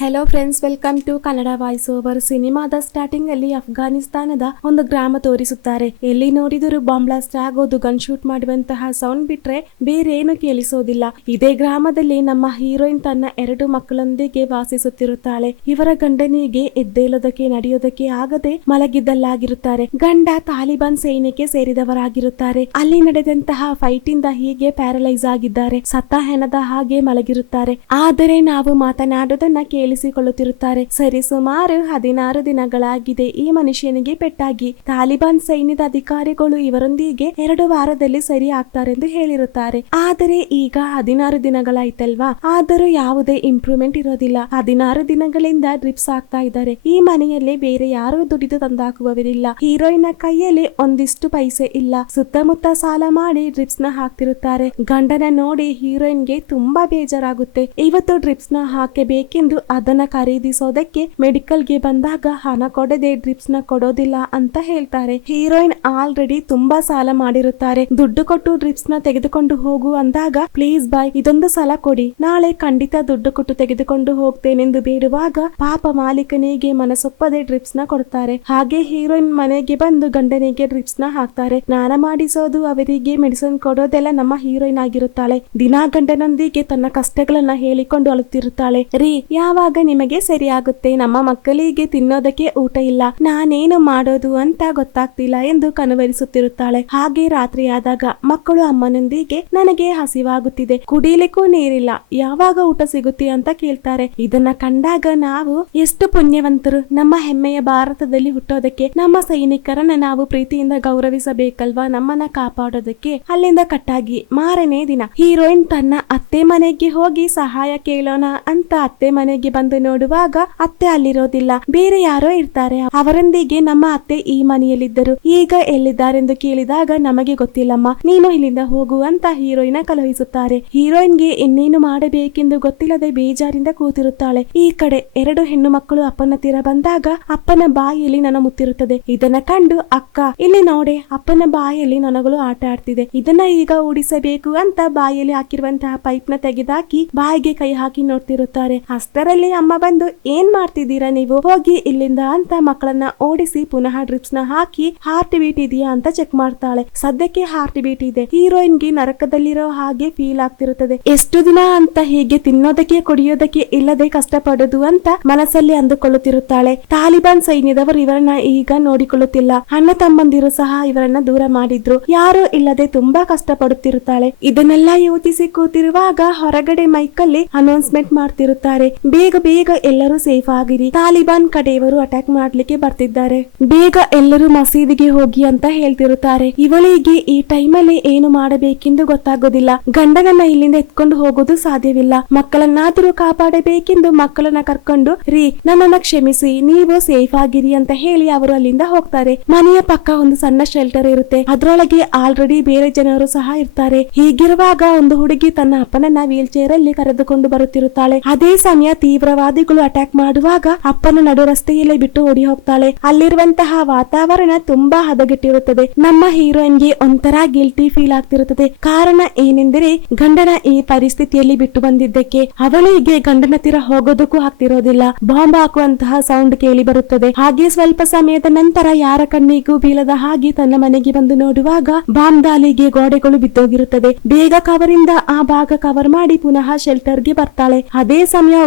Hello friends welcome to Kannada voice over ಸಿನಿಮಾದ starting ಅಲ್ಲಿ ಅಫ್ಘಾನಿಸ್ತಾನದ ಒಂದು ಗ್ರಾಮ ತೋರಿಸುತ್ತಾರೆ. ಎಲ್ಲಿ ನೋಡಿದರೂ ಬಾಂಬ್ ಬ್ಲಾಸ್ಟ್ ಆಗೋದು ಗನ್ ಶೂಟ್ ಮಾಡುವಂತಹ ಸೌಂಡ್ ಬಿಟ್ರೆ ಬೇರೆ ಏನು ಕೇಳಿಸೋದಿಲ್ಲ. ಇದೇ ಗ್ರಾಮದಲ್ಲಿ ನಮ್ಮ ಹೀರೋಯಿನ್ ತನ್ನ ಎರಡು ಮಕ್ಕಳೊಂದಿಗೆ ವಾಸಿಸುತ್ತಿರುತ್ತಾಳೆ. ಇವರ ಗಂಡನಿಗೆ ಎದ್ದೇಳೋದಕ್ಕೆ ನಡೆಯೋದಕ್ಕೆ ಆಗದೆ ಮಲಗಿದ್ದಲ್ಲಾಗಿರುತ್ತಾರೆ. ಗಂಡ ತಾಲಿಬಾನ್ ಸೈನ್ಯಕ್ಕೆ ಸೇರಿದವರಾಗಿರುತ್ತಾರೆ. ಅಲ್ಲಿ ನಡೆದಂತಹ ಫೈಟ್ ಇಂದ ಹೀಗೆ ಪ್ಯಾರಲೈಸ್ ಆಗಿದ್ದಾರೆ. ಸತ್ತ ಹೆಣದ ಹಾಗೆ ಮಲಗಿರುತ್ತಾರೆ. ಆದರೆ ನಾವು ಮಾತನಾಡುವುದನ್ನ ಕೇಳಿಸಿಕೊಳ್ಳುತ್ತಿರುತ್ತಾರೆ. ಸರಿಸುಮಾರು ಹದಿನಾರು ದಿನಗಳಾಗಿದೆ. ಈ ಮನುಷ್ಯನಿಗೆ ಪೆಟ್ಟಾಗಿ. ತಾಲಿಬಾನ್ ಸೈನ್ಯದ ಅಧಿಕಾರಿಗಳು ಇವರೊಂದಿಗೆ ಎರಡು ವಾರದಲ್ಲಿ ಸರಿ ಆಗ್ತಾರೆಂದು ಹೇಳಿರುತ್ತಾರೆ. ಆದರೆ ಈಗ ಹದಿನಾರು ದಿನಗಳಾಯ್ತಲ್ವಾ? ಆದರೂ ಯಾವುದೇ ಇಂಪ್ರೂವ್ಮೆಂಟ್ ಇರೋದಿಲ್ಲ. ಹದಿನಾರು ದಿನಗಳಿಂದ ಡ್ರಿಪ್ಸ್ ಆಗ್ತಾ ಇದ್ದಾರೆ. ಈ ಮನೆಯಲ್ಲಿ ಬೇರೆ ಯಾರು ದುಡಿದು ತಂದಾಕುವವರಿಲ್ಲ. ಹೀರೋಯಿನ್ ಕೈಯಲ್ಲಿ ಒಂದಿಷ್ಟು ಪೈಸೆ ಇಲ್ಲ. ಸುತ್ತಮುತ್ತ ಸಾಲ ಮಾಡಿ ಡ್ರಿಪ್ಸ್ನ ಹಾಕ್ತಿರುತ್ತಾರೆ. ಗಂಡನ ನೋಡಿ ಹೀರೋಯಿನ್ಗೆ ತುಂಬಾ ಬೇಜಾರಾಗುತ್ತೆ. ಇವತ್ತು ಡ್ರಿಪ್ಸ್ನ ಹಾಕಬೇಕೆಂದು ಅದನ್ನ ಖರೀದಿಸೋದಕ್ಕೆ ಮೆಡಿಕಲ್ಗೆ ಬಂದಾಗ ಹಣ ಕೊಡದೆ ಡ್ರಿಪ್ಸ್ನ ಕೊಡೋದಿಲ್ಲ ಅಂತ ಹೇಳ್ತಾರೆ. ಹೀರೋಯಿನ್ ಆಲ್ರೆಡಿ ತುಂಬಾ ಸಾಲ ಮಾಡಿರುತ್ತಾರೆ. ದುಡ್ಡು ಕೊಟ್ಟು ಡ್ರಿಪ್ಸ್ನ ತೆಗೆದುಕೊಂಡು ಹೋಗು ಅಂದಾಗ, ಪ್ಲೀಸ್ ಬಾಯ್ ಇದೊಂದು ಸಲ ಕೊಡಿ. ನಾಳೆ ಖಂಡಿತ ದುಡ್ಡು ಕೊಟ್ಟು ತೆಗೆದುಕೊಂಡು ಹೋಗ್ತೇನೆಂದು ಬೇಡುವಾಗ ಪಾಪ ಮಾಲೀಕನಿಗೆ ಮನಸೊಪ್ಪದೆ ಡ್ರಿಪ್ಸ್ನ ಕೊಡ್ತಾರೆ. ಹಾಗೆ ಹೀರೋಯಿನ್ ಮನೆಗೆ ಬಂದು ಗಂಡನಿಗೆ ಡ್ರಿಪ್ಸ್ನ ಹಾಕ್ತಾರೆ. ಸ್ನಾನ ಮಾಡಿಸೋದು ಅವರಿಗೆ ಮೆಡಿಸಿನ್ ಕೊಡೋದೆಲ್ಲ ನಮ್ಮ ಹೀರೋಯಿನ್ ಆಗಿರುತ್ತಾಳೆ. ದಿನಾ ಗಂಡನೊಂದಿಗೆ ತನ್ನ ಕಷ್ಟಗಳನ್ನ ಹೇಳಿಕೊಂಡು ಅಳುತ್ತಿರುತ್ತಾಳೆ. ರೀ, ಯಾವಾಗ ನಿಮಗೆ ಸರಿಯಾಗುತ್ತೆ. ನಮ್ಮ ಮಕ್ಕಳಿಗೆ ತಿನ್ನೋದಕ್ಕೆ ಊಟ ಇಲ್ಲ. ನಾನೇನು ಮಾಡೋದು ಅಂತ ಗೊತ್ತಾಗ್ತಿಲ್ಲ ಎಂದು ಕನವರಿಸುತ್ತಿರುತ್ತಾಳೆ. ಹಾಗೆ ರಾತ್ರಿಯಾದಾಗ ಮಕ್ಕಳು ಅಮ್ಮನೊಂದಿಗೆ ನನಗೆ ಹಸಿವಾಗುತ್ತಿದೆ. ಕುಡಿಲಿಕ್ಕೂ ನೀರಿಲ್ಲ. ಯಾವಾಗ ಊಟ ಸಿಗುತ್ತೆ ಅಂತ ಕೇಳ್ತಾರೆ. ಇದನ್ನ ಕಂಡಾಗ ನಾವು ಎಷ್ಟು ಪುಣ್ಯವಂತರು. ನಮ್ಮ ಹೆಮ್ಮೆಯ ಭಾರತದಲ್ಲಿ ಹುಟ್ಟೋದಕ್ಕೆ, ನಮ್ಮ ಸೈನಿಕರನ್ನ ನಾವು ಪ್ರೀತಿಯಿಂದ ಗೌರವಿಸಬೇಕಲ್ವಾ? ನಮ್ಮನ್ನ ಕಾಪಾಡೋದಕ್ಕೆ ಅಲ್ಲಿಂದ ಕಟ್ಟಾಗಿ ಮಾರನೇ ದಿನ. ಹೀರೋಯಿನ್ ತನ್ನ ಅತ್ತೆ ಮನೆಗೆ ಹೋಗಿ ಸಹಾಯ ಕೇಳೋಣ ಅಂತ ಅತ್ತೆ ಮನೆಗೆ ಬಂದು ನೋಡುವಾಗ ಅತ್ತೆ ಅಲ್ಲಿರೋದಿಲ್ಲ. ಬೇರೆ ಯಾರೋ ಇರ್ತಾರೆ. ಅವರೊಂದಿಗೆ ನಮ್ಮ ಅತ್ತೆ ಈ ಮನೆಯಲ್ಲಿದ್ದರು. ಈಗ ಎಲ್ಲಿದ್ದಾರೆಂದು ಕೇಳಿದಾಗ ನಮಗೆ ಗೊತ್ತಿಲ್ಲಮ್ಮ. ನೀನು ಇಲ್ಲಿಂದ ಹೋಗು ಅಂತ ಹೀರೋಯಿನ ಕಳುಹಿಸುತ್ತಾರೆ. ಹೀರೋಯಿನ್ಗೆ ಇನ್ನೇನು ಮಾಡಬೇಕೆಂದು ಗೊತ್ತಿಲ್ಲದೆ ಬೇಜಾರಿಂದ ಕೂತಿರುತ್ತಾಳೆ. ಈ ಕಡೆ ಎರಡು ಹೆಣ್ಣು ಮಕ್ಕಳು ಅಪ್ಪನ ತೀರ ಬಂದಾಗ ಅಪ್ಪನ ಬಾಯಿಯಲ್ಲಿ ನನ್ನ ಮುತ್ತಿರುತ್ತದೆ. ಇದನ್ನ ಕಂಡು ಅಕ್ಕ, ಇಲ್ಲಿ ನೋಡೆ, ಅಪ್ಪನ ಬಾಯಲ್ಲಿ ನನಗಳು ಆಟ ಆಡ್ತಿದೆ. ಇದನ್ನ ಈಗ ಓಡಿಸಬೇಕು ಅಂತ ಬಾಯಲ್ಲಿ ಹಾಕಿರುವಂತಹ ಪೈಪ್ನ ತೆಗೆದಾಕಿ ಬಾಯಿಗೆ ಕೈ ಹಾಕಿ ನೋಡ್ತಿರುತ್ತಾರೆ. ಅಷ್ಟರಲ್ಲಿ ಅಮ್ಮ ಬಂದು ಏನ್ ಮಾಡ್ತಿದ್ದೀರಾ ನೀವು? ಹೋಗಿ ಇಲ್ಲಿಂದ ಅಂತ ಮಕ್ಕಳನ್ನ ಓಡಿಸಿ ಪುನಃ ಡ್ರಿಪ್ಸ್ನ ಹಾಕಿ ಹಾರ್ಟ್ ಬೀಟ್ ಇದೆಯಾ ಅಂತ ಚೆಕ್ ಮಾಡ್ತಾಳೆ. ಸದ್ಯಕ್ಕೆ ಹಾರ್ಟ್ ಬೀಟ್ ಇದೆ. ಹೀರೋಯಿನ್ಗೆ ನರಕದಲ್ಲಿರೋ ಹಾಗೆ ಫೀಲ್ ಆಗ್ತಿರುತ್ತದೆ. ಎಷ್ಟು ದಿನ ಅಂತ ಹೀಗೆ ತಿನ್ನೋದಕ್ಕೆ ಕುಡಿಯೋದಕ್ಕೆ ಇಲ್ಲದೆ ಕಷ್ಟಪಡೋದು ಅಂತ ಮನಸ್ಸಲ್ಲಿ ಅಂದುಕೊಳ್ಳುತ್ತಿರುತ್ತಾಳೆ. ತಾಲಿಬಾನ್ ಸೈನ್ಯದವರು ಇವರನ್ನ ಈಗ ನೋಡಿಕೊಳ್ಳುತ್ತಿಲ್ಲ. ಅಣ್ಣ ತಮ್ಮಂದಿರು ಸಹ ಇವರನ್ನ ದೂರ ಮಾಡಿದ್ರು. ಯಾರು ಇಲ್ಲದೆ ತುಂಬಾ ಕಷ್ಟಪಡುತ್ತಿರುತ್ತಾಳೆ. ಇದನ್ನೆಲ್ಲ ಯೋಚಿಸಿ ಕೂತಿರುವಾಗ ಹೊರಗಡೆ ಮೈಕಲ್ಲಿ ಅನೌನ್ಸ್ಮೆಂಟ್ ಮಾಡ್ತಿರುತ್ತಾರೆ. ಬೇಗ ಬೇಗ ಎಲ್ಲರೂ ಸೇಫ್ ಆಗಿರಿ. ತಾಲಿಬಾನ್ ಕಡೆಯವರು ಅಟ್ಯಾಕ್ ಮಾಡ್ಲಿಕ್ಕೆ ಬರ್ತಿದ್ದಾರೆ. ಬೇಗ ಎಲ್ಲರೂ ಮಸೀದಿಗೆ ಹೋಗಿ ಅಂತ ಹೇಳ್ತಿರುತ್ತಾರೆ. ಇವಳಿಗೆ ಈ ಟೈಮಲ್ಲಿ ಏನು ಮಾಡಬೇಕೆಂದು ಗೊತ್ತಾಗೋದಿಲ್ಲ. ಗಂಡನನ್ನ ಇಲ್ಲಿಂದ ಎತ್ಕೊಂಡು ಹೋಗೋದು ಸಾಧ್ಯವಿಲ್ಲ. ಮಕ್ಕಳನ್ನಾದರೂ ಕಾಪಾಡಬೇಕೆಂದು ಮಕ್ಕಳನ್ನ ಕರ್ಕೊಂಡು, ರೀ, ನನ್ನನ್ನ ಕ್ಷಮಿಸಿ. ನೀವು ಸೇಫ್ ಆಗಿರಿ ಅಂತ ಹೇಳಿ ಅವರು ಅಲ್ಲಿಂದ ಹೋಗ್ತಾರೆ. ಮನೆಯ ಪಕ್ಕ ಒಂದು ಸಣ್ಣ ಶೆಲ್ಟರ್ ಇರುತ್ತೆ. ಅದರೊಳಗೆ ಆಲ್ರೆಡಿ ಬೇರೆ ಜನರು ಸಹ ಇರ್ತಾರೆ. ಹೀಗಿರುವಾಗ ಒಂದು ಹುಡುಗಿ ತನ್ನ ಅಪ್ಪನನ್ನ ವೀಲ್ ಚೇರ್ ಅಲ್ಲಿ ಕರೆದುಕೊಂಡು ಬರುತ್ತಿರುತ್ತಾಳೆ. ಅದೇ ಸಮಯ ತೀವ್ರವಾದಿಗಳು ಅಟ್ಯಾಕ್ ಮಾಡುವಾಗ ಅಪ್ಪನ ನಡು ರಸ್ತೆಯಲ್ಲೇ ಬಿಟ್ಟು ಓಡಿ ಹೋಗ್ತಾಳೆ. ಅಲ್ಲಿರುವಂತಹ ವಾತಾವರಣ ತುಂಬಾ ಹದಗೆಟ್ಟಿರುತ್ತದೆ. ನಮ್ಮ ಹೀರೋಯಿನ್ಗೆ ಒಂಥರ ಗಿಲ್ಟಿ ಫೀಲ್ ಆಗ್ತಿರುತ್ತದೆ. ಕಾರಣ ಏನೆಂದರೆ ಗಂಡನ ಈ ಪರಿಸ್ಥಿತಿಯಲ್ಲಿ ಬಿಟ್ಟು ಬಂದಿದ್ದಕ್ಕೆ. ಅವಳಿಗೆ ಗಂಡನ ತೀರ ಹೋಗೋದಕ್ಕೂ ಆಗ್ತಿರೋದಿಲ್ಲ. ಬಾಂಬ್ ಹಾಕುವಂತಹ ಸೌಂಡ್ ಕೇಳಿ ಬರುತ್ತದೆ. ಹಾಗೆ ಸ್ವಲ್ಪ ಸಮಯದ ನಂತರ ಯಾರ ಕಣ್ಣಿಗೂ ಬೀಳದ ಹಾಗೆ ತನ್ನ ಮನೆಗೆ ಬಂದು ನೋಡುವಾಗ ಬಾಂಬ್ ದಾಲಿಗೆ ಗೋಡೆಗಳು ಬಿದ್ದೋಗಿರುತ್ತದೆ. ಬೇಗ ಕವರಿಂದ ಆ ಭಾಗ ಕವರ್ ಮಾಡಿ ಪುನಃ ಶೆಲ್ಟರ್ಗೆ ಬರ್ತಾಳೆ. ಅದೇ ಸಮಯ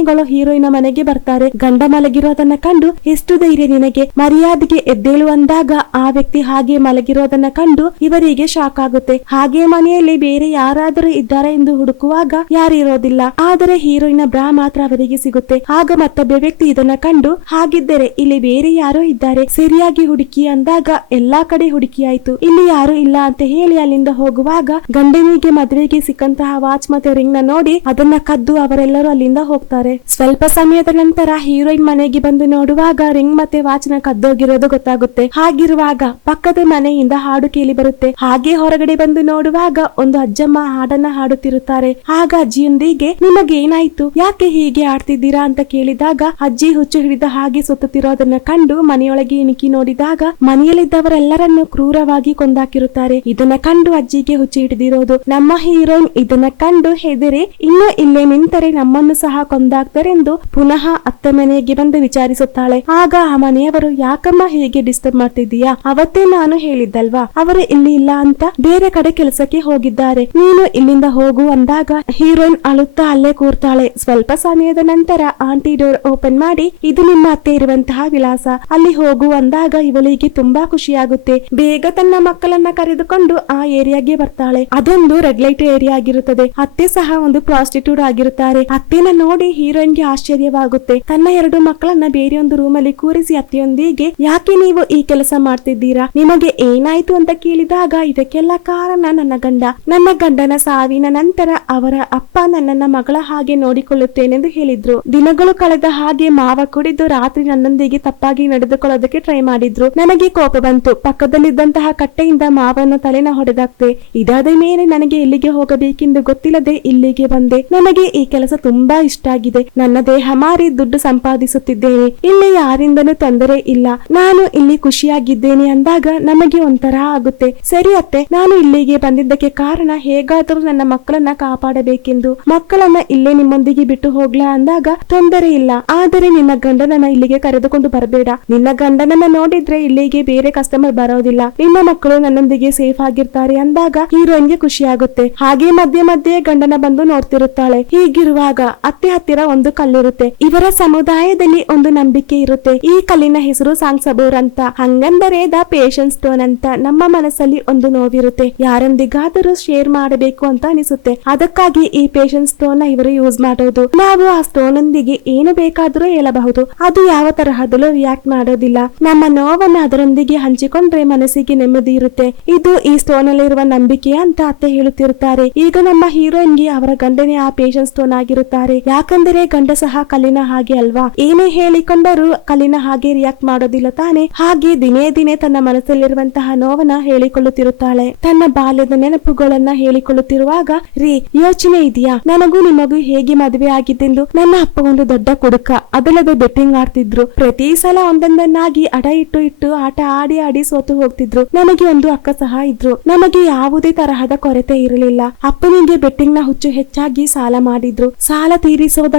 ಉಗ್ರಗಾಮಿಗಳು ಹೀರೋಯಿನ ಮನೆಗೆ ಬರ್ತಾರೆ. ಗಂಡ ಮಲಗಿರೋದನ್ನ ಕಂಡು ಎಷ್ಟು ಧೈರ್ಯ ನಿನಗೆ? ಮರ್ಯಾದೆಗೆ ಎದ್ದೇಳು ಅಂದಾಗ ಆ ವ್ಯಕ್ತಿ ಹಾಗೆ ಮಲಗಿರೋದನ್ನ ಕಂಡು ಇವರಿಗೆ ಶಾಕ್ ಆಗುತ್ತೆ. ಹಾಗೆ ಮನೆಯಲ್ಲಿ ಬೇರೆ ಯಾರಾದರೂ ಇದ್ದಾರೆ ಎಂದು ಹುಡುಕುವಾಗ ಯಾರಿರೋದಿಲ್ಲ. ಆದರೆ ಹೀರೋಯಿನ ಬ್ರಾ ಮಾತ್ರ ಅವರಿಗೆ ಸಿಗುತ್ತೆ. ಆಗ ಮತ್ತೊಬ್ಬ ವ್ಯಕ್ತಿ ಇದನ್ನ ಕಂಡು, ಹಾಗಿದ್ದರೆ ಇಲ್ಲಿ ಬೇರೆ ಯಾರೋ ಇದ್ದಾರೆ. ಸರಿಯಾಗಿ ಹುಡುಕಿ ಅಂದಾಗ ಎಲ್ಲಾ ಕಡೆ ಹುಡುಕಿಯಾಯ್ತು. ಇಲ್ಲಿ ಯಾರು ಇಲ್ಲ ಅಂತ ಹೇಳಿ ಅಲ್ಲಿಂದ ಹೋಗುವಾಗ ಗಂಡನಿಗೆ ಮದುವೆಗೆ ಸಿಕ್ಕಂತಹ ವಾಚ್ ಮತ್ತೆ ರಿಂಗ್ನ ನೋಡಿ ಅದನ್ನ ಕದ್ದು ಅವರೆಲ್ಲರೂ ಅಲ್ಲಿಂದ ಹೋಗ್ತಾರೆ. ಸ್ವಲ್ಪ ಸಮಯದ ನಂತರ ಹೀರೋಯಿನ್ ಮನೆಗೆ ಬಂದು ನೋಡುವಾಗ ರಿಂಗ್ ಮತ್ತೆ ವಾಚ್ನ ಕದ್ದೋಗಿರೋದು ಗೊತ್ತಾಗುತ್ತೆ. ಹಾಗಿರುವಾಗ ಪಕ್ಕದ ಮನೆಯಿಂದ ಹಾಡು ಕೇಳಿ ಬರುತ್ತೆ. ಹಾಗೆ ಹೊರಗಡೆ ಬಂದು ನೋಡುವಾಗ ಒಂದು ಅಜ್ಜಮ್ಮ ಹಾಡನ್ನ ಹಾಡುತ್ತಿರುತ್ತಾರೆ. ಆಗ ಅಜ್ಜಿಯೊಂದಿಗೆ ನಿಮಗೆ ಏನಾಯ್ತು ಯಾಕೆ ಹೀಗೆ ಆಡ್ತಿದ್ದೀರಾ? ಅಂತ ಕೇಳಿದಾಗ ಅಜ್ಜಿ ಹುಚ್ಚು ಹಿಡಿದ ಹಾಗೆ ಸುತ್ತುತ್ತಿರೋದನ್ನ ಕಂಡು ಮನೆಯೊಳಗೆ ಇಣುಕಿ ನೋಡಿದಾಗ ಮನೆಯಲ್ಲಿದ್ದವರೆಲ್ಲರನ್ನು ಕ್ರೂರವಾಗಿ ಕೊಂದಾಕಿರುತ್ತಾರೆ. ಇದನ್ನ ಕಂಡು ಅಜ್ಜಿಗೆ ಹುಚ್ಚು ಹಿಡಿದಿರೋದು. ನಮ್ಮ ಹೀರೋಯಿನ್ ಇದನ್ನ ಕಂಡು ಹೆದರಿ ಇನ್ನು ಇಲ್ಲೇ ನಿಂತರೆ ನಮ್ಮನ್ನು ಸಹ ಕೊಂದು ಮುಂದಾಗ್ತಾರೆಂದು ಪುನಃ ಅತ್ತ ಮನೆಗೆ ಬಂದು ವಿಚಾರಿಸುತ್ತಾಳೆ. ಆಗ ಆ ಮನೆಯವರು, ಯಾಕಮ್ಮ ಹೀಗೆ ಡಿಸ್ಟರ್ಬ್ ಮಾಡ್ತಿದ್ದೀಯಾ? ಅವತ್ತೇ ನಾನು ಹೇಳಿದ್ದಲ್ವಾ? ಅವರು ಇಲ್ಲಿ ಇಲ್ಲ ಅಂತ ಬೇರೆ ಕಡೆ ಕೆಲಸಕ್ಕೆ ಹೋಗಿದ್ದಾರೆ. ನೀನು ಇಲ್ಲಿಂದ ಹೋಗು ಅಂದಾಗ ಹೀರೋಯಿನ್ ಅಳುತ್ತಾ ಅಲ್ಲೇ ಕೂರ್ತಾಳೆ. ಸ್ವಲ್ಪ ಸಮಯದ ನಂತರ ಆಂಟಿ ಡೋರ್ ಓಪನ್ ಮಾಡಿ, ಇದು ನಿಮ್ಮ ಅತ್ತೆ ಇರುವಂತಹ ವಿಳಾಸ. ಅಲ್ಲಿ ಹೋಗು ಅಂದಾಗ ಇವಳಿಗೆ ತುಂಬಾ ಖುಷಿಯಾಗುತ್ತೆ. ಬೇಗ ತನ್ನ ಮಕ್ಕಳನ್ನ ಕರೆದುಕೊಂಡು ಆ ಏರಿಯಾಗೆ ಬರ್ತಾಳೆ. ಅದೊಂದು ರೆಡ್ ಲೈಟ್ ಏರಿಯಾ ಆಗಿರುತ್ತದೆ. ಅತ್ತೆ ಸಹ ಒಂದು ಪ್ರಾಸ್ಟಿಟ್ಯೂಟ್ ಆಗಿರುತ್ತಾರೆ. ಅತ್ತೆನ ನೋಡಿ ಹೀರೋಯಿನ್ಗೆ ಆಶ್ಚರ್ಯವಾಗುತ್ತೆ. ತನ್ನ ಎರಡು ಮಕ್ಕಳನ್ನ ಬೇರೆಯೊಂದು ರೂಮ್ ಅಲ್ಲಿ ಕೂರಿಸಿ ಅತ್ತೆಯೊಂದಿಗೆ, ಯಾಕೆ ನೀವು ಈ ಕೆಲಸ ಮಾಡ್ತಿದ್ದೀರಾ? ನಿಮಗೆ ಏನಾಯ್ತು ಅಂತ ಕೇಳಿದಾಗ ಇದಕ್ಕೆಲ್ಲ ಕಾರಣ ನನ್ನ ಗಂಡ. ನನ್ನ ಗಂಡನ ಸಾವಿನ ನಂತರ ಅವರ ಅಪ್ಪ ನನ್ನನ್ನ ಮಗಳ ಹಾಗೆ ನೋಡಿಕೊಳ್ಳುತ್ತೇನೆಂದು ಹೇಳಿದ್ರು. ದಿನಗಳು ಕಳೆದ ಹಾಗೆ ಮಾವ ಕುಡಿದು ರಾತ್ರಿ ನನ್ನೊಂದಿಗೆ ತಪ್ಪಾಗಿ ನಡೆದುಕೊಳ್ಳೋದಕ್ಕೆ ಟ್ರೈ ಮಾಡಿದ್ರು. ನನಗೆ ಕೋಪ ಬಂತು. ಪಕ್ಕದಲ್ಲಿದ್ದಂತಹ ಕಟ್ಟೆಯಿಂದ ಮಾವನ ತಲೆನ ಹೊಡೆದಾಕ್ತೆ. ಇದಾದ ಮೇಲೆ ನನಗೆ ಎಲ್ಲಿಗೆ ಹೋಗಬೇಕೆಂದು ಗೊತ್ತಿಲ್ಲದೆ ಇಲ್ಲಿಗೆ ಬಂದೆ. ನನಗೆ ಈ ಕೆಲಸ ತುಂಬಾ ಇಷ್ಟ ಆಗಿದೆ ನನ್ನ ದೇಹ ಮಾರಿ ದುಡ್ಡು ಸಂಪಾದಿಸುತ್ತಿದ್ದೇನೆ. ಇಲ್ಲಿ ಯಾರಿಂದನೂ ತೊಂದರೆ ಇಲ್ಲ. ನಾನು ಇಲ್ಲಿ ಖುಷಿಯಾಗಿದ್ದೇನೆ ಅಂದಾಗ ನಮಗೆ ಒಂಥರ ಆಗುತ್ತೆ. ಸರಿ ಅತ್ತೆ, ನಾನು ಇಲ್ಲಿಗೆ ಬಂದಿದ್ದಕ್ಕೆ ಕಾರಣ ಹೇಗಾದರೂ ನನ್ನ ಮಕ್ಕಳನ್ನ ಕಾಪಾಡಬೇಕೆಂದು. ಮಕ್ಕಳನ್ನ ಇಲ್ಲೇ ನಿಮ್ಮೊಂದಿಗೆ ಬಿಟ್ಟು ಹೋಗ್ಲಾ ಅಂದಾಗ ತೊಂದರೆ ಇಲ್ಲ. ಆದರೆ ನಿನ್ನ ಗಂಡನನ್ನ ಇಲ್ಲಿಗೆ ಕರೆದುಕೊಂಡು ಬರಬೇಡ. ನಿನ್ನ ಗಂಡನನ್ನ ನೋಡಿದ್ರೆ ಇಲ್ಲಿಗೆ ಬೇರೆ ಕಸ್ಟಮರ್ ಬರೋದಿಲ್ಲ. ನಿನ್ನ ಮಕ್ಕಳು ನನ್ನೊಂದಿಗೆ ಸೇಫ್ ಆಗಿರ್ತಾರೆ ಅಂದಾಗ ಹೀರೋಯಿನ್ಗೆ ಖುಷಿ ಆಗುತ್ತೆ ಹಾಗೆ ಮಧ್ಯೆ ಮಧ್ಯೆ ಗಂಡನ ಬಂದು ನೋಡ್ತಿರುತ್ತಾಳೆ. ಹೀಗಿರುವಾಗ ಅತ್ತೆ ಹತ್ತಿರ ಒಂದು ಕಲ್ಲಿರುತ್ತೆ. ಇವರ ಸಮುದಾಯದಲ್ಲಿ ಒಂದು ನಂಬಿಕೆ ಇರುತ್ತೆ. ಈ ಕಲ್ಲಿನ ಹೆಸರು ಸಾಂಗ್ಸಬೋರ್ ಅಂತ. ಹಂಗಂದರೆ ದ ಪೇಷನ್ ಸ್ಟೋನ್ ಅಂತ ನಮ್ಮ ಮನಸ್ಸಲ್ಲಿ ಒಂದು ನೋವಿರುತ್ತೆ. ಯಾರೊಂದಿಗಾದರೂ ಶೇರ್ ಮಾಡಬೇಕು ಅಂತ ಅನಿಸುತ್ತೆ. ಅದಕ್ಕಾಗಿ ಈ ಪೇಷನ್ ಸ್ಟೋನ್ನ ಇವರು ಯೂಸ್ ಮಾಡೋದು. ನಾವು ಆ ಸ್ಟೋನ್ ಒಂದಿಗೆ ಏನು ಬೇಕಾದರೂ ಹೇಳಬಹುದು. ಅದು ಯಾವ ತರಹದಲ್ಲೂ ರಿಯಾಕ್ಟ್ ಮಾಡೋದಿಲ್ಲ. ನಮ್ಮ ನೋವನ್ನ ಅದರೊಂದಿಗೆ ಹಂಚಿಕೊಂಡ್ರೆ ಮನಸ್ಸಿಗೆ ನೆಮ್ಮದಿ ಇರುತ್ತೆ. ಇದು ಈ ಸ್ಟೋನ್ ಅಲ್ಲಿರುವ ನಂಬಿಕೆ ಅಂತ ಅತ್ತೆ ಹೇಳುತ್ತಿರುತ್ತಾರೆ. ಈಗ ನಮ್ಮ ಹೀರೋಯಿನ್ಗೆ ಅವರ ಗಂಡನೇ ಆ ಪೇಷನ್ ಸ್ಟೋನ್ ಆಗಿರುತ್ತಾರೆ. ಯಾಕಂದರೆ ಗಂಡ ಸಹ ಕಲ್ಲಿನ ಹಾಗೆ ಅಲ್ವಾ? ಏನೇ ಹೇಳಿಕೊಂಡರೂ ಕಲ್ಲಿನ ಹಾಗೆ ರಿಯಾಕ್ಟ್ ಮಾಡೋದಿಲ್ಲ ತಾನೆ. ಹಾಗೆ ದಿನೇ ದಿನೇ ತನ್ನ ಮನಸ್ಸಲ್ಲಿರುವಂತಹ ನೋವನ್ನ ಹೇಳಿಕೊಳ್ಳುತ್ತಿರುತ್ತಾಳೆ. ತನ್ನ ಬಾಲ್ಯದ ನೆನಪುಗಳನ್ನ ಹೇಳಿಕೊಳ್ಳುತ್ತಿರುವಾಗ, ರೀ, ಯೋಚನೆ ಇದೆಯಾ? ನನಗೂ ನಿಮಗೂ ಹೇಗೆ ಮದುವೆ ಆಗಿದ್ದೆಂದು ನನ್ನ ಅಪ್ಪ ಒಂದು ದೊಡ್ಡ ಕುಡುಕ. ಅದಲ್ಲದೆ ಬೆಟ್ಟಿಂಗ್ ಆಡ್ತಿದ್ರು. ಪ್ರತಿ ಸಲ ಒಂದೊಂದನ್ನಾಗಿ ಅಡ ಇಟ್ಟು ಇಟ್ಟು ಆಟ ಆಡಿ ಆಡಿ ಸೋತು ಹೋಗ್ತಿದ್ರು. ನನಗೆ ಒಂದು ಅಕ್ಕ ಸಹ ಇದ್ರು. ನಮಗೆ ಯಾವುದೇ ತರಹದ ಕೊರತೆ ಇರಲಿಲ್ಲ. ಅಪ್ಪನಿಗೆ ಬೆಟ್ಟಿಂಗ್ನ ಹುಚ್ಚು ಹೆಚ್ಚಾಗಿ ಸಾಲ ಮಾಡಿದ್ರು. ಸಾಲ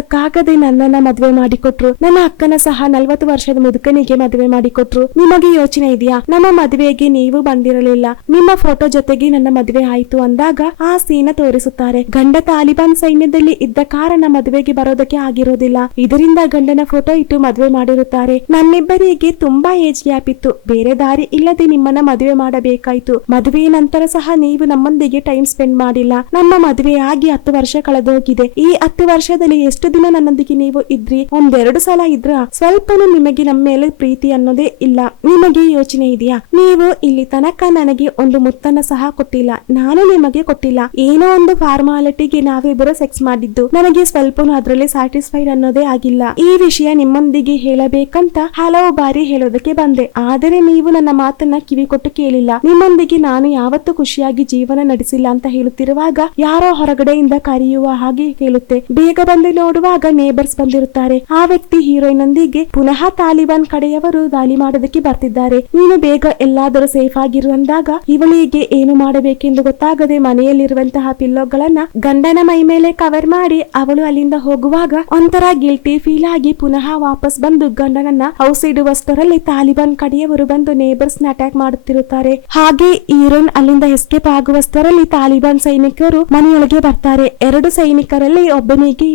ತೀರಿಸೋದಕ್ಕಾಗದೆ ನನ್ನನ್ನ ಮದುವೆ ಮಾಡಿಕೊಟ್ರು. ನನ್ನ ಅಕ್ಕನ ಸಹ ನಲ್ವತ್ತು ವರ್ಷದ ಮುದುಕನಿಗೆ ಮದುವೆ ಮಾಡಿಕೊಟ್ರು. ನಿಮಗೆ ಯೋಚನೆ ಇದೆಯಾ? ನಮ್ಮ ಮದುವೆಗೆ ನೀವು ಬಂದಿರಲಿಲ್ಲ. ನಿಮ್ಮ ಫೋಟೋ ಜೊತೆಗೆ ನನ್ನ ಮದುವೆ ಆಯ್ತು ಅಂದಾಗ ಆ ಸೀನ ತೋರಿಸುತ್ತಾರೆ. ಗಂಡ ತಾಲಿಬಾನ್ ಸೈನ್ಯದಲ್ಲಿ ಇದ್ದ ಕಾರಣ ಮದುವೆಗೆ ಬರೋದಕ್ಕೆ ಆಗಿರೋದಿಲ್ಲ. ಇದರಿಂದ ಗಂಡನ ಫೋಟೋ ಇಟ್ಟು ಮದುವೆ ಮಾಡಿರುತ್ತಾರೆ. ನನ್ನಿಬ್ಬರಿಗೆ ತುಂಬಾ ಏಜ್ ಗ್ಯಾಪ್ ಇತ್ತು. ಬೇರೆ ದಾರಿ ಇಲ್ಲದೆ ನಿಮ್ಮನ್ನ ಮದುವೆ ಮಾಡಬೇಕಾಯ್ತು. ಮದುವೆಯ ನಂತರ ಸಹ ನೀವು ನಮ್ಮೊಂದಿಗೆ ಟೈಮ್ ಸ್ಪೆಂಡ್ ಮಾಡಿಲ್ಲ. ನಮ್ಮ ಮದುವೆ ಆಗಿ ಹತ್ತು ವರ್ಷ ಕಳೆದೋಗಿದೆ. ಈ ಹತ್ತು ವರ್ಷದಲ್ಲಿ ಎಷ್ಟು ದಿನ ನನ್ನೊಂದಿಗೆ ನೀವು ಇದ್ರಿ. ಒಂದೆರಡು ಸಲ ಇದ್ರ ಸ್ವಲ್ಪನೂ ನಿಮಗೆ ನಮ್ಮ ಮೇಲೆ ಪ್ರೀತಿ ಅನ್ನೋದೇ ಇಲ್ಲ. ನಿಮಗೆ ಯೋಚನೆ ಇದೆಯಾ? ನೀವು ಇಲ್ಲಿ ತನಕ ನನಗೆ ಒಂದು ಮುತ್ತನ್ನ ಸಹ ಕೊಟ್ಟಿಲ್ಲ. ನಾನು ನಿಮಗೆ ಕೊಟ್ಟಿಲ್ಲ. ಏನೋ ಒಂದು ಫಾರ್ಮಾಲಿಟಿಗೆ ನಾವಿಬ್ಬರು ಸೆಕ್ಸ್ ಮಾಡಿದ್ದು. ನನಗೆ ಸ್ವಲ್ಪನೂ ಅದರಲ್ಲಿ ಸ್ಯಾಟಿಸ್ಫೈಡ್ ಅನ್ನೋದೇ ಆಗಿಲ್ಲ. ಈ ವಿಷಯ ನಿಮ್ಮೊಂದಿಗೆ ಹೇಳಬೇಕಂತ ಹಲವು ಬಾರಿ ಹೇಳೋದಕ್ಕೆ ಬಂದೆ. ಆದರೆ ನೀವು ನನ್ನ ಮಾತನ್ನ ಕಿವಿ ಕೊಟ್ಟು ಕೇಳಿಲ್ಲ. ನಿಮ್ಮೊಂದಿಗೆ ನಾನು ಯಾವತ್ತೂ ಖುಷಿಯಾಗಿ ಜೀವನ ನಡೆಸಿಲ್ಲ ಅಂತ ಹೇಳುತ್ತಿರುವಾಗ ಯಾರೋ ಹೊರಗಡೆಯಿಂದ ಕರೆಯುವ ಹಾಗೆ ಕೇಳುತ್ತೆ ಬೇಗ ಬಂದು ನೋಡುವಾಗ ನೇಬರ್ಸ್ ಬಂದಿರುತ್ತಾರೆ. ಆ ವ್ಯಕ್ತಿ ಹೀರೋಯಿನ್ ಒಂದಿಗೆ ಪುನಃ ತಾಲಿಬಾನ್ ಕಡೆಯವರು ದಾಳಿ ಮಾಡೋದಕ್ಕೆ ಬರ್ತಿದ್ದಾರೆ. ನೀನು ಬೇಗ ಎಲ್ಲಾದರೂ ಸೇಫ್ ಆಗಿರುವಂದಾಗ ಇವಳಿಗೆ ಏನು ಮಾಡಬೇಕೆಂದು ಗೊತ್ತಾಗದೆ ಮನೆಯಲ್ಲಿರುವಂತಹ ಪಿಲ್ಲೋಗಳನ್ನ ಗಂಡನ ಮೈ ಮೇಲೆ ಕವರ್ ಮಾಡಿ ಅವಳು ಅಲ್ಲಿಂದ ಹೋಗುವಾಗ ಒಂಥರ ಗಿಲ್ಟಿ ಫೀಲ್ ಆಗಿ ಪುನಃ ವಾಪಸ್ ಬಂದು ಗಂಡನನ್ನ ಹೌಸ್ ಇಡುವಷ್ಟರಲ್ಲಿ ತಾಲಿಬಾನ್ ಕಡೆಯವರು ಬಂದು ನೇಬರ್ಸ್ನ ಅಟ್ಯಾಕ್ ಮಾಡುತ್ತಿರುತ್ತಾರೆ. ಹಾಗೆ ಹೀರೋಯಿನ್ ಅಲ್ಲಿಂದ ಎಸ್ಕೇಪ್ ಆಗುವಷ್ಟರಲ್ಲಿ ತಾಲಿಬಾನ್ ಸೈನಿಕರು ಮನೆಯೊಳಗೆ ಬರ್ತಾರೆ. ಎರಡು ಸೈನಿಕರಲ್ಲಿ ಒಬ್ಬನಿಗೆ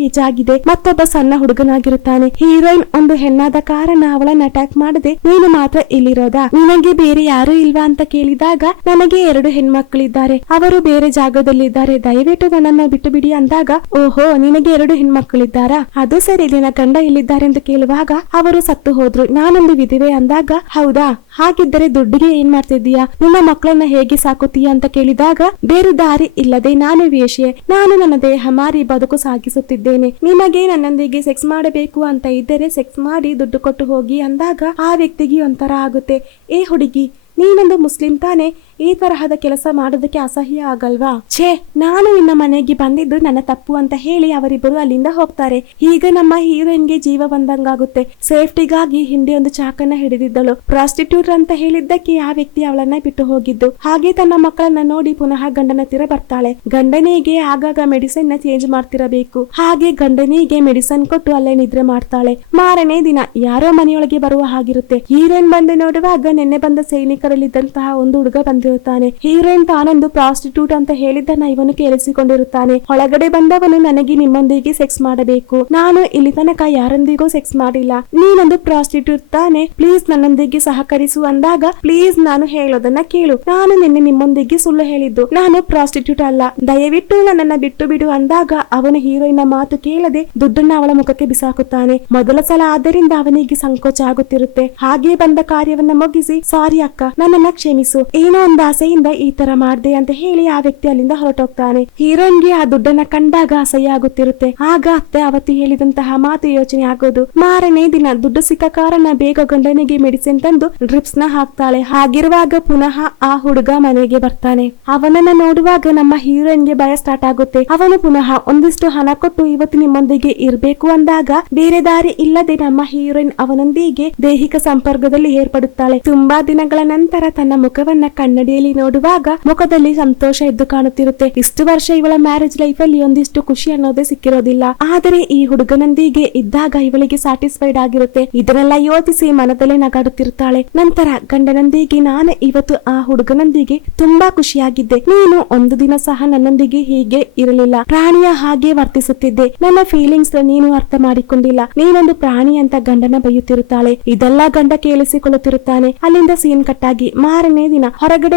ಏಜಾಗಿದೆ ಮತ್ತೊಬ್ಬ ಸಣ್ಣ ಹುಡುಗನಾಗಿರುತ್ತಾನೆ. ಹೀರೋಯಿನ್ ಒಂದು ಹೆಣ್ಣಾದ ಕಾರಣ ಅವಳನ್ನ ಅಟ್ಯಾಕ್ ಮಾಡದೆ, ನೀನು ಮಾತ್ರ ಇಲ್ಲಿರೋದಾ? ನಿನಗೆ ಬೇರೆ ಯಾರು ಇಲ್ವಾ ಅಂತ ಕೇಳಿದಾಗ, ನನಗೆ ಎರಡು ಹೆಣ್ಮಕ್ಳಿದ್ದಾರೆ. ಅವರು ಬೇರೆ ಜಾಗದಲ್ಲಿದ್ದಾರೆ. ದಯವಿಟ್ಟು ನನ್ನನ್ನು ಬಿಟ್ಟು ಬಿಡಿ ಅಂದಾಗ, ಓಹೋ, ನಿನಗೆ ಎರಡು ಹೆಣ್ಮಕ್ಳಿದ್ದಾರಾ? ಅದು ಸರಿ, ನಿನ್ನ ಗಂಡ ಇಲ್ಲಿದ್ದಾರೆ ಎಂದು ಕೇಳುವಾಗ, ಅವರು ಸತ್ತು ಹೋದ್ರು. ನಾನೊಂದು ವಿಧಿವೆ ಅಂದಾಗ, ಹೌದಾ? ಹಾಗಿದ್ದರೆ ದುಡ್ಡಿಗೆ ಏನ್ ಮಾಡ್ತಿದ್ದೀಯಾ? ನಿಮ್ಮ ಮಕ್ಕಳನ್ನ ಹೇಗೆ ಸಾಕುತ್ತೀಯಾ ಅಂತ ಕೇಳಿದಾಗ, ಬೇರೆ ದಾರಿ ಇಲ್ಲದೆ ನಾನು ವೇಷೆ ನಾನು ನನ್ನ ದೇಹ ಮಾರಿ ಬದುಕು ಸಾಗಿಸುತ್ತಿದ್ದೇನೆ. ನಿಮಗೆ ನನ್ನೊಂದಿಗೆ ಸೆಕ್ಸ್ ಮಾಡಬೇಕು ಅಂತ ಇದ್ದರೆ ಸೆಕ್ಸ್ ಮಾಡಿ ದುಡ್ಡು ಕೊಟ್ಟು ಹೋಗಿ ಅಂದಾಗ ಆ ವ್ಯಕ್ತಿಗೆ ಒಂಥರ ಆಗುತ್ತೆ. ಏ ಹುಡುಗಿ, ನೀನೊಂದು ಮುಸ್ಲಿಂ ತಾನೆ ಈ ತರಹದ ಕೆಲಸ ಮಾಡೋದಕ್ಕೆ ಅಸಹ್ಯ ಆಗಲ್ವಾ? ಛೇ, ನಾನು ನಿನ್ನ ಮನೆಗೆ ಬಂದಿದ್ದು ನನ್ನ ತಪ್ಪು ಅಂತ ಹೇಳಿ ಅವರಿಬ್ಬರು ಅಲ್ಲಿಂದ ಹೋಗ್ತಾರೆ. ಈಗ ನಮ್ಮ ಹೀರೋಯಿನ್ಗೆ ಜೀವ ಬಂದಂಗಾಗುತ್ತೆ. ಸೇಫ್ಟಿಗಾಗಿ ಹಿಂದೆ ಒಂದು ಚಾಕನ್ನ ಹಿಡಿದಿದ್ದಳು. ಪ್ರಾಸ್ಟಿಟ್ಯೂಟ್ ಅಂತ ಹೇಳಿದ್ದಕ್ಕೆ ಆ ವ್ಯಕ್ತಿ ಅವಳನ್ನ ಬಿಟ್ಟು ಹೋಗಿದ್ದು. ಹಾಗೆ ತನ್ನ ಮಕ್ಕಳನ್ನ ನೋಡಿ ಪುನಃ ಗಂಡನ ತೀರ ಬರ್ತಾಳೆ. ಗಂಡನಿಗೆ ಆಗಾಗ ಮೆಡಿಸಿನ್ನ ಚೇಂಜ್ ಮಾಡ್ತಿರಬೇಕು. ಹಾಗೆ ಗಂಡನಿಗೆ ಮೆಡಿಸಿನ್ ಕೊಟ್ಟು ಅಲ್ಲೇ ನಿದ್ರೆ ಮಾಡ್ತಾಳೆ. ಮಾರನೇ ದಿನ ಯಾರೋ ಮನೆಯೊಳಗೆ ಬರುವ ಹಾಗಿರುತ್ತೆ. ಹೀರೋಯಿನ್ ಬಂದು ನೋಡುವಾಗ ನಿನ್ನೆ ಬಂದ ಸೈನಿಕರಲ್ಲಿದ್ದಂತಹ ಒಂದು ಹುಡುಗ ಬಂದಿರುತ್ತಾನೆ ಹೀರೋಯಿನ್ ತಾನೊಂದು ಪ್ರಾಸ್ಟಿಟ್ಯೂಟ್ ಅಂತ ಹೇಳಿದ್ದನ್ನ ಇವನು ಕೇಳಿಸಿಕೊಂಡಿರುತ್ತಾನೆ. ಒಳಗಡೆ ಬಂದವನು ನನಗೆ ನಿಮ್ಮೊಂದಿಗೆ ಸೆಕ್ಸ್ ಮಾಡಬೇಕು. ನಾನು ಇಲ್ಲಿ ತನಕ ಯಾರೊಂದಿಗೂ ಸೆಕ್ಸ್ ಮಾಡಿಲ್ಲ. ನೀನೊಂದು ಪ್ರಾಸ್ಟಿಟ್ಯೂಟ್ ತಾನೆ. ಪ್ಲೀಸ್ ನನ್ನೊಂದಿಗೆ ಸಹಕರಿಸು ಅಂದಾಗ ಪ್ಲೀಸ್ ನಾನು ಹೇಳೋದನ್ನ ಕೇಳು. ನಾನು ನಿನ್ನೆ ನಿಮ್ಮೊಂದಿಗೆ ಸುಳ್ಳು ಹೇಳಿದ್ದು. ನಾನು ಪ್ರಾಸ್ಟಿಟ್ಯೂಟ್ ಅಲ್ಲ. ದಯವಿಟ್ಟು ನನ್ನನ್ನ ಬಿಟ್ಟು ಬಿಡು ಅಂದಾಗ ಅವನು ಹೀರೋಯಿನ್ ಮಾತು ಕೇಳದೆ ದುಡ್ಡನ್ನ ಅವಳ ಮುಖಕ್ಕೆ ಬಿಸಾಕುತ್ತಾನೆ. ಮೊದಲ ಸಲ ಆದ್ದರಿಂದ ಅವನಿಗೆ ಸಂಕೋಚ ಆಗುತ್ತಿರುತ್ತೆ. ಹಾಗೆ ಬಂದ ಕಾರ್ಯವನ್ನ ಮುಗಿಸಿ, ಸಾರಿ ಅಕ್ಕ, ನನ್ನನ್ನ ಕ್ಷಮಿಸು. ಏನೋ ಆಸೆಯಿಂದ ಈ ತರ ಮಾಡ್ದೆ ಅಂತ ಹೇಳಿ ಆ ವ್ಯಕ್ತಿ ಅಲ್ಲಿಂದ ಹೊರಟೋಗ್ತಾನೆ. ಹೀರೋಯಿನ್ಗೆ ಆ ದುಡ್ಡನ್ನ ಕಂಡಾಗ ಅಸಹ್ಯ ಆಗುತ್ತಿರುತ್ತೆ. ಆಗ ಅತ್ತೆ ಅವತ್ತು ಹೇಳಿದಂತಹ ಮಾತು ಯೋಚನೆ ಆಗೋದು, ಮಾರನೇ ದಿನ ದುಡ್ಡು ಸಿಕ್ಕ ಕಾರಣ ಬೇಗ ಗಂಡನಿಗೆ ಮೆಡಿಸಿನ್ ತಂದು ಡ್ರಿಪ್ಸ್ನ ಹಾಕ್ತಾಳೆ. ಹಾಗಿರುವಾಗ ಪುನಃ ಆ ಹುಡುಗ ಮನೆಗೆ ಬರ್ತಾನೆ. ಅವನನ್ನ ನೋಡುವಾಗ ನಮ್ಮ ಹೀರೋಯಿನ್ಗೆ ಭಯ ಸ್ಟಾರ್ಟ್ ಆಗುತ್ತೆ. ಅವನು ಪುನಃ ಒಂದಿಷ್ಟು ಹಣ ಕೊಟ್ಟು ಇವತ್ತು ನಿಮ್ಮೊಂದಿಗೆ ಇರ್ಬೇಕು ಅಂದಾಗ ಬೇರೆ ದಾರಿ ಇಲ್ಲದೆ ನಮ್ಮ ಹೀರೋಯಿನ್ ಅವನೊಂದಿಗೆ ದೈಹಿಕ ಸಂಪರ್ಕದಲ್ಲಿ ಏರ್ಪಡುತ್ತಾಳೆ. ತುಂಬಾ ದಿನಗಳ ನಂತರ ತನ್ನ ಮುಖವನ್ನ ಕನ್ನಡಿಯಲ್ಲಿ ನೋಡುವಾಗ ಮುಖದಲ್ಲಿ ಸಂತೋಷ ಎದ್ದು ಕಾಣುತ್ತಿರುತ್ತೆ. ಇಷ್ಟು ವರ್ಷ ಇವಳ ಮ್ಯಾರೇಜ್ ಲೈಫ್ ಅಲ್ಲಿ ಒಂದಿಷ್ಟು ಖುಷಿ ಅನ್ನೋದೇ ಸಿಕ್ಕಿರೋದಿಲ್ಲ. ಆದರೆ ಈ ಹುಡುಗನೊಂದಿಗೆ ಇದ್ದಾಗ ಇವಳಿಗೆ ಸ್ಯಾಟಿಸ್ಫೈಡ್ ಆಗಿರುತ್ತೆ. ಇದನ್ನೆಲ್ಲ ಯೋಚಿಸಿ ಮನದಲ್ಲೇ ನಗಾಡುತ್ತಿರುತ್ತಾಳೆ ನಂತರ ಗಂಡನೊಂದಿಗೆ ನಾನು ಇವತ್ತು ಆ ಹುಡುಗನೊಂದಿಗೆ ತುಂಬಾ ಖುಷಿಯಾಗಿದ್ದೆ. ನೀನು ಒಂದು ದಿನ ಸಹ ನನ್ನೊಂದಿಗೆ ಹೀಗೆ ಇರಲಿಲ್ಲ. ಪ್ರಾಣಿಯ ಹಾಗೆ ವರ್ತಿಸುತ್ತಿದ್ದೆ. ನನ್ನ ಫೀಲಿಂಗ್ಸ್ ನೀನು ಅರ್ಥ ಮಾಡಿಕೊಂಡಿಲ್ಲ. ನೀನೊಂದು ಪ್ರಾಣಿ ಅಂತ ಗಂಡನ ಬೈಯುತ್ತಿರುತ್ತಾಳೆ. ಇದೆಲ್ಲ ಗಂಡ ಕೇಳಿಸಿಕೊಳ್ಳುತ್ತಿರುತ್ತಾನೆ. ಅಲ್ಲಿಂದ ಸೀನ್ ಕಟ್ಟಾಗಿ ಮಾರನೇ ದಿನ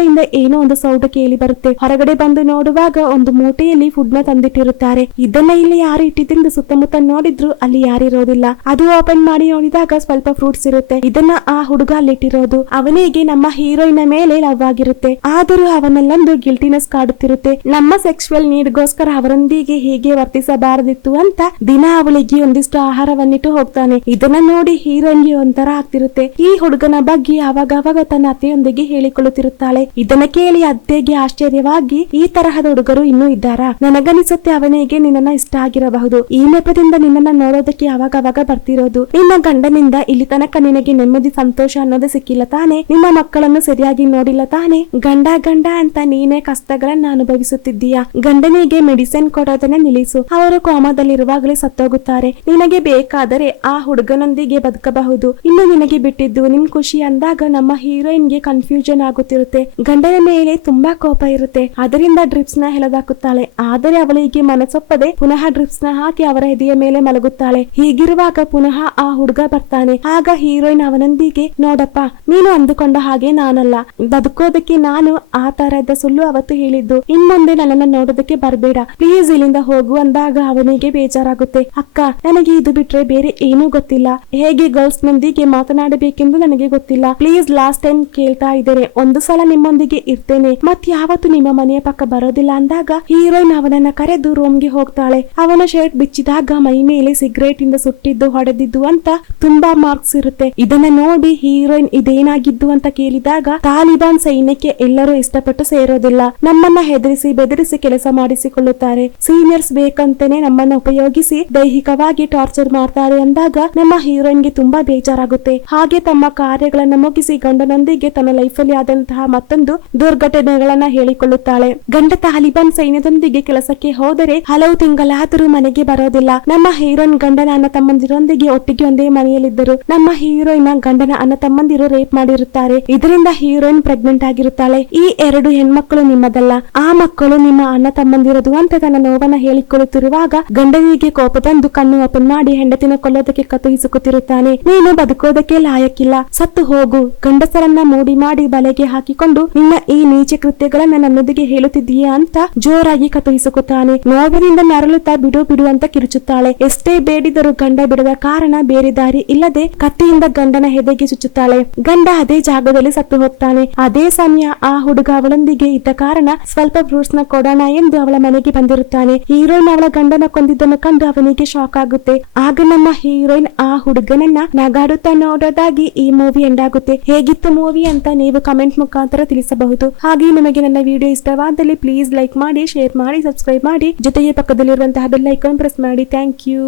ಹೊರಗಡೆಯಿಂದ ಏನೋ ಒಂದು ಸೌಂಡ್ ಕೇಳಿ ಬರುತ್ತೆ. ಹೊರಗಡೆ ಬಂದು ನೋಡುವಾಗ ಒಂದು ಮೂಟೆಯಲ್ಲಿ ಫುಡ್ನ ತಂದಿಟ್ಟಿರುತ್ತಾರೆ. ಇದನ್ನ ಇಲ್ಲಿ ಯಾರು ಇಟ್ಟಿದ್ದೆಂದು ಸುತ್ತಮುತ್ತ ನೋಡಿದ್ರು ಅಲ್ಲಿ ಯಾರಿರೋದಿಲ್ಲ ಅದು ಓಪನ್ ಮಾಡಿ ನೋಡಿದಾಗ ಸ್ವಲ್ಪ ಫ್ರೂಟ್ಸ್ ಇರುತ್ತೆ. ಇದನ್ನ ಆ ಹುಡುಗ ಅಲ್ಲಿಟ್ಟಿರೋದು ಅವನಿಗೆ ನಮ್ಮ ಹೀರೋಯಿನ ಮೇಲೆ ಲವ್ ಆಗಿರುತ್ತೆ. ಆದರೂ ಅವನಲ್ಲೊಂದು ಗಿಲ್ಟಿನೆಸ್ ಕಾಡುತ್ತಿರುತ್ತೆ. ನಮ್ಮ ಸೆಕ್ಸುವಲ್ ನೀಡ್ಗೋಸ್ಕರ ಅವರೊಂದಿಗೆ ಹೀಗೆ ವರ್ತಿಸಬಾರದಿತ್ತು ಅಂತ ದಿನ ಅವಳಿಗೆ ಒಂದಿಷ್ಟು ಆಹಾರವನ್ನಿಟ್ಟು ಹೋಗ್ತಾನೆ. ಇದನ್ನ ನೋಡಿ ಹೀರೋಯಿನ್ಗೆ ಒಂಥರ ಆಗ್ತಿರುತ್ತೆ. ಈ ಹುಡುಗನ ಬಗ್ಗೆ ಅವಾಗವಾಗ ಅವಾಗ ತನ್ನ ಅತ್ತೆಯೊಂದಿಗೆ ಹೇಳಿಕೊಳ್ಳುತ್ತಿರುತ್ತಾಳೆ. ಇದನ್ನ ಕೇಳಿ ಅತ್ತೆಗೆ ಆಶ್ಚರ್ಯವಾಗಿ, ಈ ತರಹದ ಹುಡುಗರು ಇನ್ನೂ ಇದ್ದಾರಾ? ನನಗನಿಸುತ್ತೆ ಅವನಿಗೆ ನಿನ್ನನ್ನ ಇಷ್ಟ ಆಗಿರಬಹುದು. ಈ ನೆಪದಿಂದ ನಿನ್ನನ್ನ ನೋಡೋದಕ್ಕೆ ಅವಾಗ ಅವಾಗ ಬರ್ತಿರೋದು? ನಿನ್ನ ಗಂಡನಿಂದ ಇಲ್ಲಿ ತನಕ ನಿನಗೆ ನೆಮ್ಮದಿ, ಸಂತೋಷ ಅನ್ನೋದು ಸಿಕ್ಕಿಲ್ಲ ತಾನೆ? ನಿಮ್ಮ ಮಕ್ಕಳನ್ನು ಸರಿಯಾಗಿ ನೋಡಿಲ್ಲ ತಾನೆ? ಗಂಡ ಗಂಡ ಅಂತ ನೀನೇ ಕಷ್ಟಗಳನ್ನ ಅನುಭವಿಸುತ್ತಿದ್ದೀಯ? ಗಂಡನಿಗೆ ಮೆಡಿಸಿನ್ ಕೊಡೋದನ್ನ ನಿಲ್ಲಿಸು. ಅವರು ಕೋಮದಲ್ಲಿರುವಾಗಲೇ ಸತ್ತೋಗುತ್ತಾರೆ. ನಿನಗೆ ಬೇಕಾದರೆ ಆ ಹುಡುಗನೊಂದಿಗೆ ಬದುಕಬಹುದು. ಇನ್ನು ನಿನಗೆ ಬಿಟ್ಟಿದ್ದು ನಿಮ್ ಖುಷಿ ಅಂದಾಗ ನಮ್ಮ ಹೀರೋಯಿನ್ಗೆ ಕನ್ಫ್ಯೂಷನ್ ಆಗುತ್ತಿರುತ್ತೆ. ಗಂಡನ ಮೇಲೆ ತುಂಬಾ ಕೋಪ ಇರುತ್ತೆ. ಅದರಿಂದ ಡ್ರಿಪ್ಸ್ನ ಹೆಲದಾಕುತ್ತಾಳೆ ಆದರೆ ಅವಳಿಗೆ ಮನಸೊಪ್ಪದೆ ಪುನಃ ಡ್ರಿಪ್ಸ್ನ ಹಾಕಿ ಅವರ ಎದೆಯ ಮೇಲೆ ಮಲಗುತ್ತಾಳೆ. ಹೀಗಿರುವಾಗ ಪುನಃ ಆ ಹುಡುಗ ಬರ್ತಾನೆ. ಆಗ ಹೀರೋಯಿನ್ ಅವನೊಂದಿಗೆ, ನೋಡಪ್ಪ, ನೀನು ಅಂದುಕೊಂಡ ಹಾಗೆ ನಾನಲ್ಲ. ಬದುಕೋದಕ್ಕೆ ನಾನು ಆ ತರಹದ ಸುಳ್ಳು ಅವತ್ತು ಹೇಳಿದ್ದು. ಇನ್ಮುಂದೆ ನನ್ನನ್ನ ನೋಡೋದಕ್ಕೆ ಬರಬೇಡ. ಪ್ಲೀಸ್ ಇಲ್ಲಿಂದ ಹೋಗು ಅಂದಾಗ ಅವನಿಗೆ ಬೇಜಾರಾಗುತ್ತೆ. ಅಕ್ಕ, ನನಗೆ ಇದು ಬಿಟ್ರೆ ಬೇರೆ ಏನೂ ಗೊತ್ತಿಲ್ಲ. ಹೇಗೆ ಗರ್ಲ್ಸ್ ನೊಂದಿಗೆ ಮಾತನಾಡಬೇಕೆಂದು ನನಗೆ ಗೊತ್ತಿಲ್ಲ. ಪ್ಲೀಸ್ ಲಾಸ್ಟ್ ಟೈಮ್ ಕೇಳ್ತಾ ಇದ್ದೇನೆ. ಒಂದು ಸಲ ನಿಮ್ಮೊಂದಿಗೆ ಇರ್ತೇನೆ. ಮತ್ ಯಾವತ್ತು ನಿಮ್ಮ ಮನೆಯ ಪಕ್ಕ ಬರೋದಿಲ್ಲ ಅಂದಾಗ ಹೀರೋಯಿನ್ ಅವನನ್ನ ಕರೆದು ರೂಮ್ಗೆ ಹೋಗ್ತಾಳೆ. ಅವನ ಶರ್ಟ್ ಬಿಚ್ಚಿದಾಗ ಮೈ ಮೇಲೆ ಸಿಗರೇಟ್ ಇಂದ ಸುಟ್ಟಿದ್ದು ಹೊಡೆದಿದ್ದು ಅಂತ ತುಂಬಾ ಮಾರ್ಕ್ಸ್ ಇರುತ್ತೆ. ಇದನ್ನ ನೋಡಿ ಹೀರೋಯಿನ್ ಇದೇನಾಗಿದ್ದು ಅಂತ ಕೇಳಿದಾಗ ತಾಲಿಬಾನ್ ಸೈನ್ಯಕ್ಕೆ ಎಲ್ಲರೂ ಇಷ್ಟಪಟ್ಟು ಸೇರೋದಿಲ್ಲ. ನಮ್ಮನ್ನ ಹೆದರಿಸಿ ಬೆದರಿಸಿ ಕೆಲಸ ಮಾಡಿಸಿಕೊಳ್ಳುತ್ತಾರೆ. ಸೀನಿಯರ್ಸ್ ಬೇಕಂತೇನೆ ನಮ್ಮನ್ನ ಉಪಯೋಗಿಸಿ ದೈಹಿಕವಾಗಿ ಟಾರ್ಚರ್ ಮಾಡ್ತಾರೆ ಅಂದಾಗ ನಮ್ಮ ಹೀರೋಯಿನ್ಗೆ ತುಂಬಾ ಬೇಜಾರಾಗುತ್ತೆ. ಹಾಗೆ ತಮ್ಮ ಕಾರ್ಯಗಳನ್ನ ಮುಗಿಸಿ ಗಂಡನೊಂದಿಗೆ ತನ್ನ ಅಲ್ಲಿ ಆದಂತಹ ಮತ್ತೊಂದು ದುರ್ಘಟನೆಗಳನ್ನ ಹೇಳಿಕೊಳ್ಳುತ್ತಾಳೆ. ಗಂಡ ತಾಲಿಬಾನ್ ಸೈನ್ಯದೊಂದಿಗೆ ಕೆಲಸಕ್ಕೆ ಹೋದರೆ ಹಲವು ತಿಂಗಳಾದರೂ ಮನೆಗೆ ಬರೋದಿಲ್ಲ. ನಮ್ಮ ಹೀರೋಯಿನ್ ಗಂಡನ ಅಣ್ಣ ತಮ್ಮಂದಿರೊಂದಿಗೆ ಒಟ್ಟಿಗೆ ಒಂದೇ ಮನೆಯಲ್ಲಿದ್ದರು. ನಮ್ಮ ಹೀರೋಯಿನ್ ಗಂಡನ ಅಣ್ಣ ತಮ್ಮಂದಿರು ರೇಪ್ ಮಾಡಿರುತ್ತಾರೆ. ಇದರಿಂದ ಹೀರೋಯಿನ್ ಪ್ರೆಗ್ನೆಂಟ್ ಆಗಿರುತ್ತಾಳೆ. ಈ ಎರಡು ಹೆಣ್ಮಕ್ಕಳು ನಿಮ್ಮದಲ್ಲ. ಆ ಮಕ್ಕಳು ನಿಮ್ಮ ಅಣ್ಣ ತಮ್ಮಂದಿರದು ಅಂತ ತನ್ನ ನೋವನ್ನ ಹೇಳಿಕೊಳ್ಳುತ್ತಿರುವಾಗ ಗಂಡನಿಗೆ ಕೋಪ ತಂದು ಕಣ್ಣು ಓಪನ್ ಮಾಡಿ ಹೆಂಡತಿನ ಕೊಲ್ಲೋದಕ್ಕೆ ಕತ್ತು ಹಿಸುಕುತ್ತಿರುತ್ತಾನೆ. ನೀನು ಬದುಕೋದಕ್ಕೆ ಲಾಯಕ್ಕಿಲ್ಲ. ಸತ್ತು ಹೋಗು. ಗಂಡಸರನ್ನ ಮೂಡಿ ಮಾಡಿ ಬಲೆಗೆ ಹಾಕಿಕೊಂಡು ನಿನ್ನ ಈ ನೀಚ ಕೃತ್ಯಗಳನ್ನ ನನ್ನೊಂದಿಗೆ ಹೇಳುತ್ತಿದ್ದೀಯಾ ಅಂತ ಜೋರಾಗಿ ಕತ್ತುಹಿಸುಕುತ್ತಾನೆ ನೋವಿನಿಂದ ನರಳುತ್ತಾ ಬಿಡು ಬಿಡು ಅಂತ ಕಿರುಚುತ್ತಾಳೆ. ಎಷ್ಟೇ ಬೇಡಿದರೂ ಗಂಡ ಬಿಡದ ಕಾರಣ ಬೇರೆ ದಾರಿ ಇಲ್ಲದೆ ಕತ್ತಿಯಿಂದ ಗಂಡನ ಹೆದೆಗೆ ಚುಚ್ಚುತ್ತಾಳೆ. ಗಂಡ ಅದೇ ಜಾಗದಲ್ಲಿ ಸತ್ತು ಹೋಗ್ತಾನೆ. ಅದೇ ಸಮಯ ಆ ಹುಡುಗ ಅವಳೊಂದಿಗೆ ಇದ್ದ ಕಾರಣ ಸ್ವಲ್ಪ ಫ್ರೂಟ್ಸ್ನ ಕೊಡೋಣ ಎಂದು ಅವಳ ಮನೆಗೆ ಬಂದಿರುತ್ತಾನೆ. ಹೀರೋಯಿನ್ ಅವಳ ಗಂಡನ ಕೊಂದಿದ್ದನ್ನು ಕಂಡು ಅವನಿಗೆ ಶಾಕ್ ಆಗುತ್ತೆ. ಆಗ ನಮ್ಮ ಹೀರೋಯಿನ್ ಆ ಹುಡುಗನನ್ನ ನಗಾಡುತ್ತಾ ನೋಡೋದಾಗಿ ಈ ಮೂವಿ ಎಂಡ್ ಆಗುತ್ತೆ. ಹೇಗಿತ್ತು ಮೂವಿ ಅಂತ ನೀವು ಕಮೆಂಟ್ ಮುಖಾಂತರ ತಿಳಿಸಬಹುದು. ಹಾಗೆ ನಿಮಗೆ ನನ್ನ ವಿಡಿಯೋ ಇಷ್ಟವಾದಲ್ಲಿ ಪ್ಲೀಸ್ ಲೈಕ್ ಮಾಡಿ ಶೇರ್ ಮಾಡಿ ಸಬ್ಸ್ಕ್ರೈಬ್ ಮಾಡಿ. ಜೊತೆಗೆ ಪಕ್ಕದಲ್ಲಿರುವಂತಹ ಬೆಲ್ ಐಕಾನ್ ಪ್ರೆಸ್ ಮಾಡಿ. Thank you